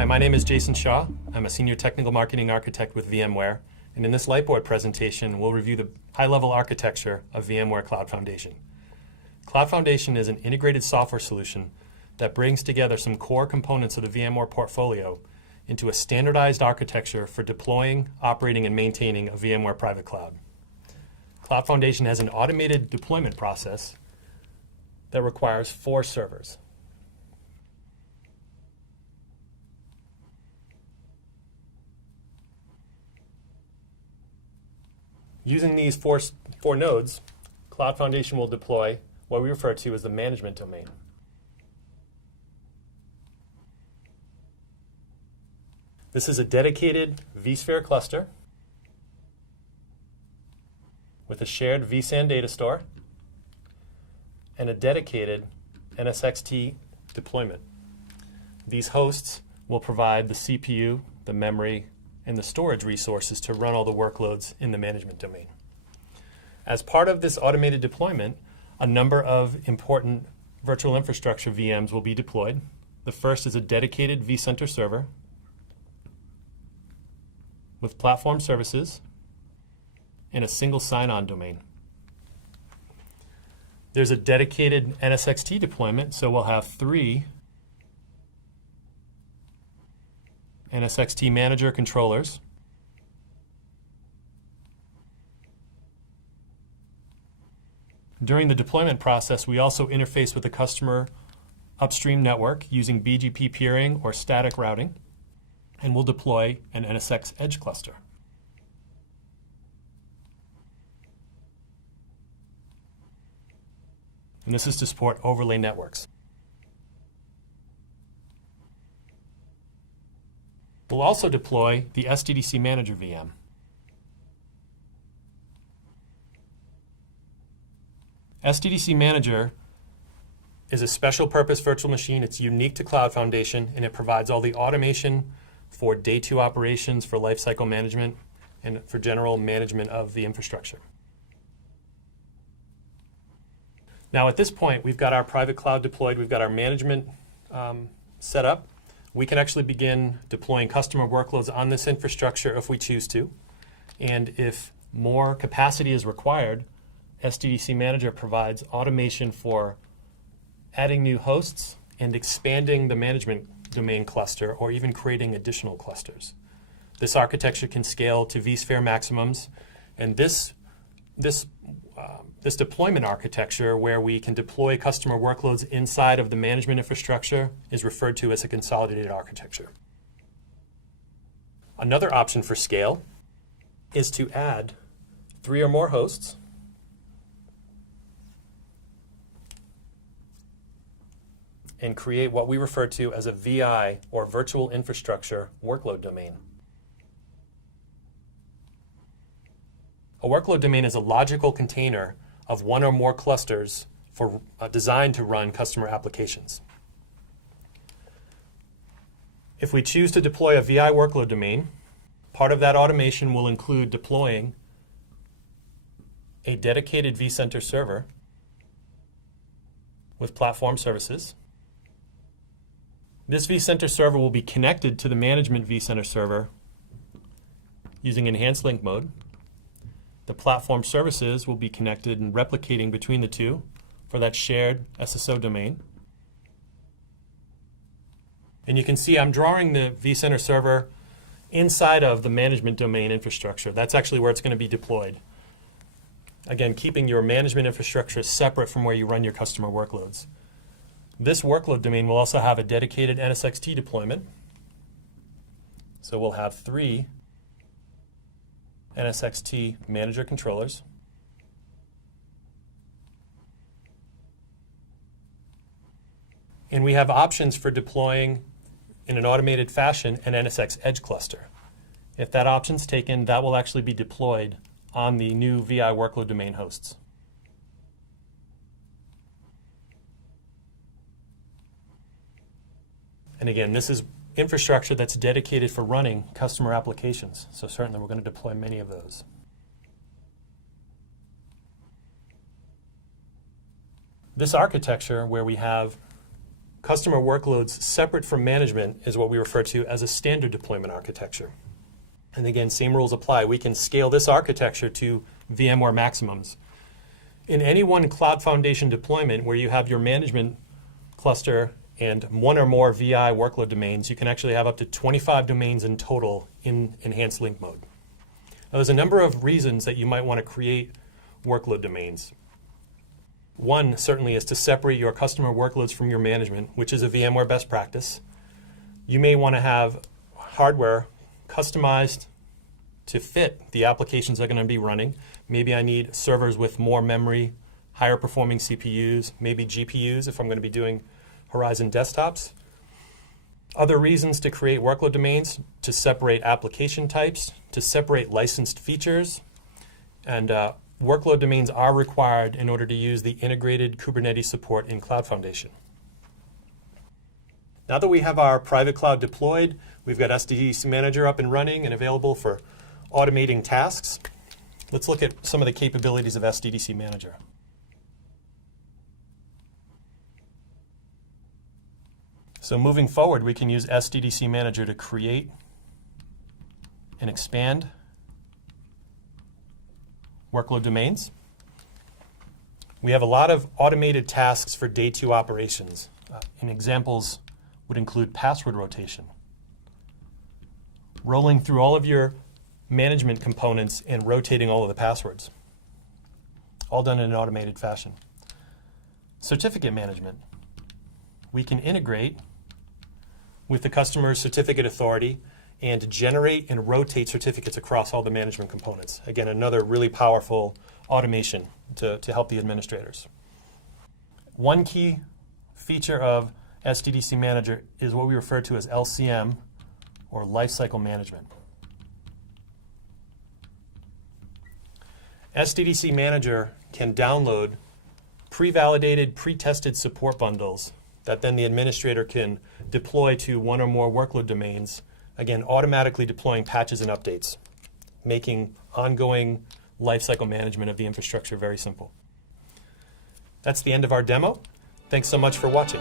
Hi, my name is Jason Shaw. I'm a Senior Technical Marketing Architect with VMware, and in this Lightboard presentation, we'll review the high-level architecture of VMware Cloud Foundation. Cloud Foundation is an integrated software solution that brings together some core components of the VMware portfolio into a standardized architecture for deploying, operating, and maintaining a VMware private cloud. Cloud Foundation has an automated deployment process that requires 4 servers. Using these four nodes, Cloud Foundation will deploy what we refer to as the management domain. This is a dedicated vSphere cluster with a shared vSAN data store and a dedicated NSXT deployment. These hosts will provide the CPU, the memory, and the storage resources to run all the workloads in the management domain. As part of this automated deployment, a number of important virtual infrastructure VMs will be deployed. The first is a dedicated vCenter server with platform services and a single sign-on domain. There's a dedicated NSXT deployment, so we'll have 3 NSXT manager controllers, during the deployment process, we also interface with the customer upstream network using BGP peering or static routing, and we'll deploy an NSX edge cluster. And this is to support overlay networks. We'll also deploy the SDDC Manager VM. SDDC Manager is a special purpose virtual machine. It's unique to Cloud Foundation, and it provides all the automation for day 2 operations, for lifecycle management, and for general management of the infrastructure. Now at this point, we've got our private cloud deployed, we've got our management set up. We can actually begin deploying customer workloads on this infrastructure if we choose to. And if more capacity is required, SDDC Manager provides automation for adding new hosts and expanding the management domain cluster, or even creating additional clusters. This architecture can scale to vSphere maximums, and this deployment architecture, where we can deploy customer workloads inside of the management infrastructure, is referred to as a consolidated architecture. Another option for scale is to add 3 or more hosts and create what we refer to as a VI, or virtual infrastructure workload domain. A workload domain is a logical container of 1 or more clusters designed to run customer applications. If we choose to deploy a VI workload domain, part of that automation will include deploying a dedicated vCenter server with platform services. This vCenter server will be connected to the management vCenter server using enhanced link mode. The platform services will be connected and replicating between the two for that shared SSO domain. And you can see I'm drawing the vCenter server inside of the management domain infrastructure. That's actually where it's going to be deployed. Again, keeping your management infrastructure separate from where you run your customer workloads. This workload domain will also have a dedicated NSXT deployment. So we'll have 3 NSXT manager controllers. And we have options for deploying in an automated fashion an NSX edge cluster. If that option's taken, that will actually be deployed on the new VI workload domain hosts. And again, this is infrastructure that's dedicated for running customer applications. So certainly we're going to deploy many of those. This architecture, where we have customer workloads separate from management is what we refer to as a standard deployment architecture. And again, same rules apply. We can scale this architecture to VMware maximums. In any one Cloud Foundation deployment where you have your management cluster and one or more VI workload domains, you can actually have up to 25 domains in total in enhanced link mode. Now, there's a number of reasons that you might want to create workload domains. One certainly is to separate your customer workloads from your management, which is a VMware best practice. You may want to have hardware customized to fit the applications that are going to be running. Maybe I need servers with more memory, higher performing CPUs, maybe GPUs if I'm going to be doing Horizon desktops. Other reasons to create workload domains: to separate application types, to separate licensed features, and workload domains are required in order to use the integrated Kubernetes support in Cloud Foundation. Now that we have our private cloud deployed, we've got SDDC Manager up and running and available for automating tasks. Let's look at some of the capabilities of SDDC Manager. So moving forward, we can use SDDC Manager to create and expand workload domains. We have a lot of automated tasks for day 2 operations. And examples would include password rotation, rolling through all of your management components and rotating all of the passwords, all done in an automated fashion. Certificate management. We can integrate with the customer's certificate authority and generate and rotate certificates across all the management components. Again, another really powerful automation to help the administrators. One key feature of SDDC Manager is what we refer to as LCM, or Lifecycle Management. SDDC Manager can download pre-validated, pre-tested support bundles that then the administrator can deploy to one or more workload domains, again, automatically deploying patches and updates, making ongoing lifecycle management of the infrastructure very simple. That's the end of our demo. Thanks so much for watching.